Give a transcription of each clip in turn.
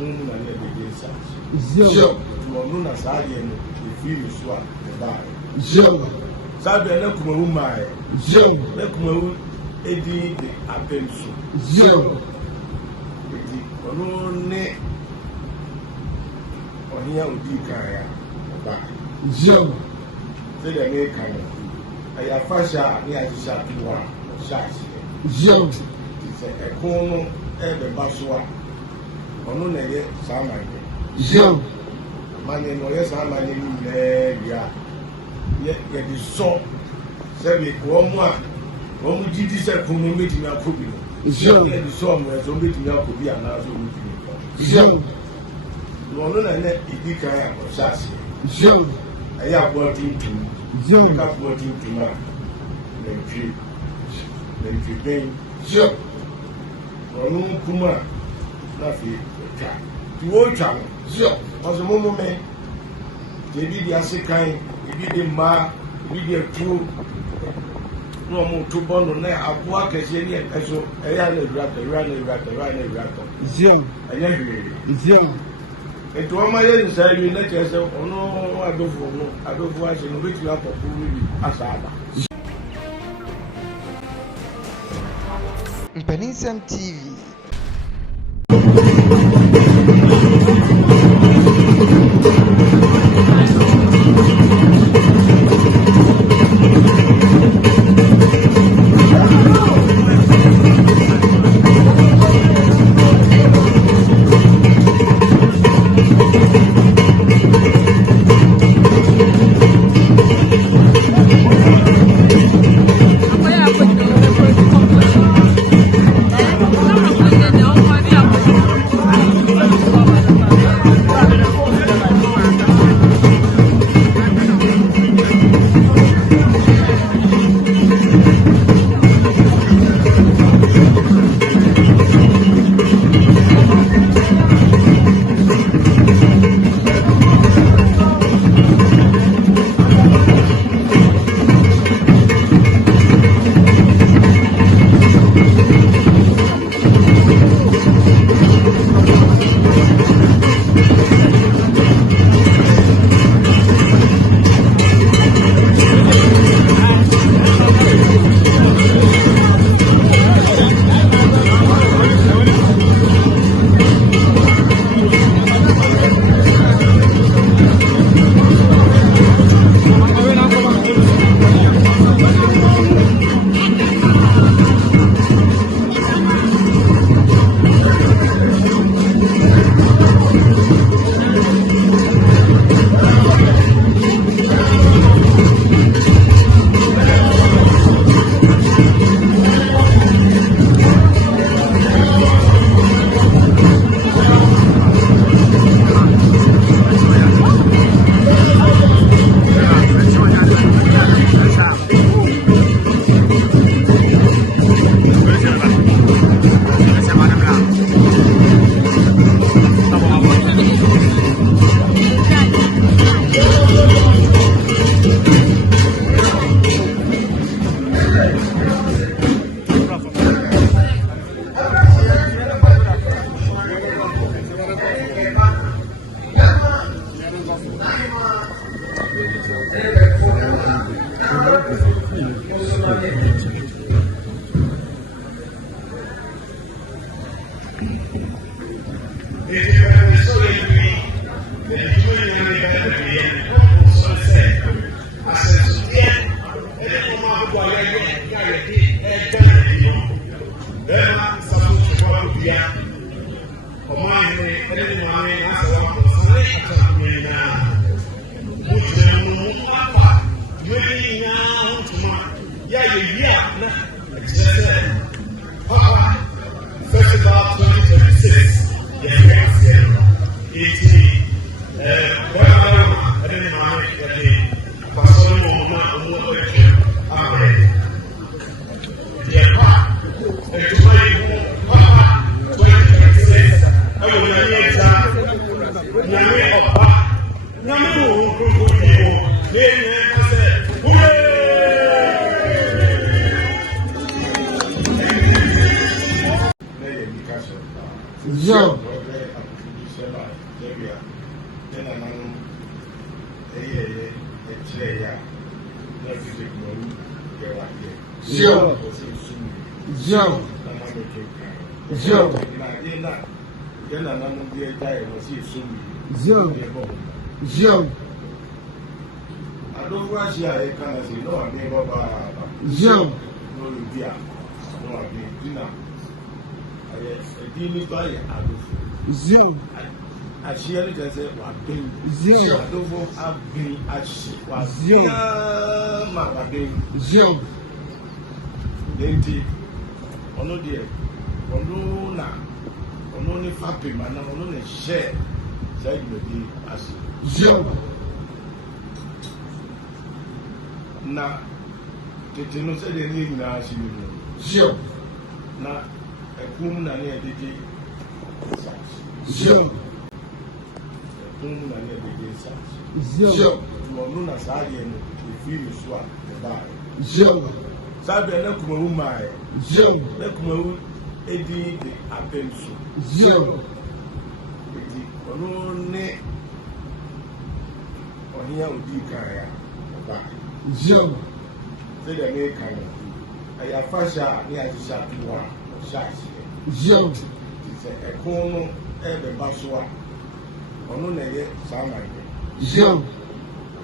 Don't know the Zio. to Mona Sadi and the few swap the bar. Zio. Sabi and Kumawu, Zio. Kumawu, Eddie the Amponsem. Zio. Only on here would be carrier. Zio. Say the American. I have fashion near the shop one. Zio. It's a corner every basua. Ono na ye sama ye. Zio. Mane no ye sama ye ni le ya. Ye di so. Se bi ko mu a. Wo mu didi se kunu meji na kobi. Zio. Ye di so mu e so meji na kobi ana so mu fi. Zio. No no na ne idi kan ya ko shasi. Zio. Aya bo tintu. Zio. Ka bo tintu na. Nantwi. Nantwi ben. Zio. Ono kuma na fi. The old channel, sure. Was a moment, they did the Asikai, they did the Ma, they did the two, no more to Bono, I walk as any and so a rattle, Zion, and every Zion. And to all my inside, you let yourself, oh no, I don't watch and wait up of who Asaba. Mpaninsem TV. December, Debra, then I'm a Kumawu, Zio. Zio. Zio. Zio. Zio. I don't watch here, I can't say no, I'm never Zio. no Libya, no, I'm dinner. I didn't buy it. Zio. Achiaa can say, what being Zio. I don't have been Achiaa. Zio. My being Zio. Nantwi, ono deɛ ono na ono ne fape ma na ono ne hyɛ saa dwumadi ase. Zio. Na tete no sɛdeɛ ne nyinaa ahye ne mu. Zio. Na ɛkum na ne ɛdede nsase. Zio. Ɛkum na ne ɛdede nsase. Zio. Ono na saa deɛ no ɛfiri ne so a ɛbaa. Zio. Sabe na Kumawu mae. Zio. Na Kumawu edi de apem so. Zio. Edi ono ne ɔhia odi kan ya ɔba. Zio. Sɛ deɛ ne kan no ɛyɛ afahyɛ a ne ahyehyɛ ato a ɔhyɛ aseɛ. Zio. Sɛ ɛko no ɛbɛba so a ɔno na ɛyɛ saa amanyɛ. Zio.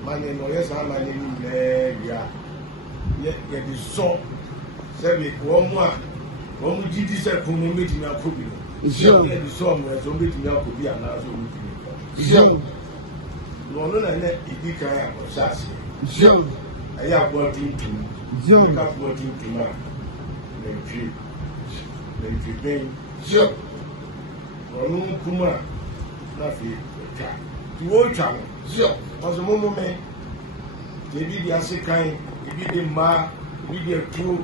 Amanyɛ no ɔyɛ saa amanyɛ no nyinaa wie a yɛde sɔ sɛbi wɔn a wɔn gyidi sɛ kun no mbɛtumi akɔ bi no. Zio. Yɛde sɔ ɔmo ɛsɛ ɔmbɛtumi akɔ bi anaasɛ ɔmbɛtumi akɔ. Zio. Na ɔno na ɛnɛ edi kan a ɔhyɛ aseɛ. Zio. Ɛyɛ aboa tuntum. Zio. Ɛka aboa tuntum a nantwi bɛn. Zio. Ɔno nkum a na afei ɔtwa. Ti wɔtwa no. Zio. Ɔsɛ momo mɛ. Ebi di ase kan, ebi di mmaa, ebi di atuo.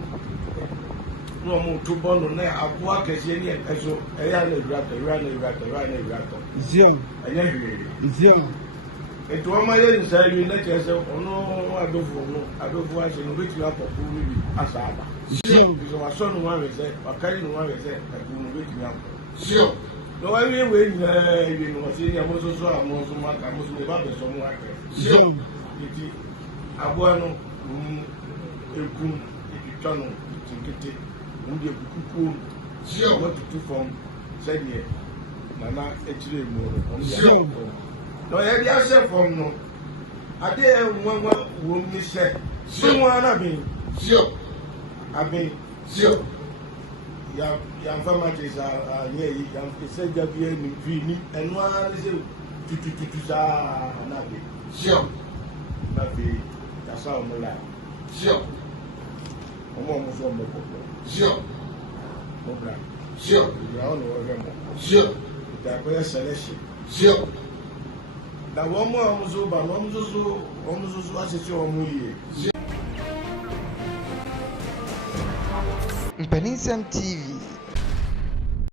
Na ɔmo to Bono na aboa kɛseɛ ne ɛso ɛyɛ na ewura. Zio. Ɛyɛ hwee. Zio. Etu ɔmo ayɛ nsaa wie na kyerɛ sɛ ɔno adofo ahyɛ no obetumi akɔkɔ no bi asa aba. Zio. Sɛ wasɔ no ho ahwɛ sɛ wakari no ho ahwɛ sɛ ɛko no obetumi akɔ. Zio. Na wawie wei nyinaa ewie no wɔsi nyɛ mo soso a mo nso mo aka mo so eba abɛsɔ mo akɛ. Zio. Eti aboa no ekum etwitwa no tinkete wɔn de ekukukuo Zio. wɔtutu fam sɛdeɛ nana ekyire mu no Zio. na ɔyɛ de ahyɛ fam no ade nwanwa wɔm ne hyɛ sinwa na ben Zio. aben Zio. yamfa matrix anyɛ yi yamfa gya bi anim fi nim ɛno ara ne sɛ tutututu saa na ben Zio. na bi yasa ɔmo la Zio. ɔmo so ɔmo kɔkɔ Zio. mo bra Zio. ya ɔno wɔhwɛ mo Zio. da kɔyɛ selection Zio. na wɔn a wɔn so ba wɔn so ahyehyɛ wɔn yie. Mpaninsem TV.